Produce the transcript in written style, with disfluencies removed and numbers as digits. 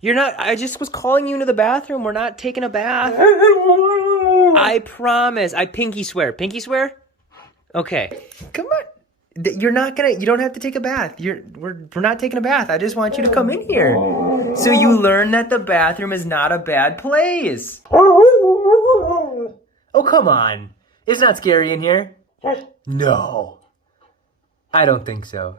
You're not, I just was calling you into the bathroom. We're not taking a bath. I promise. I pinky swear. Pinky swear? Okay. Come on. You're not gonna, you don't have to take a bath. We're not taking a bath. I just want you to come in here. So you learn that the bathroom is not a bad place. Oh, come on. It's not scary in here. No. I don't think so.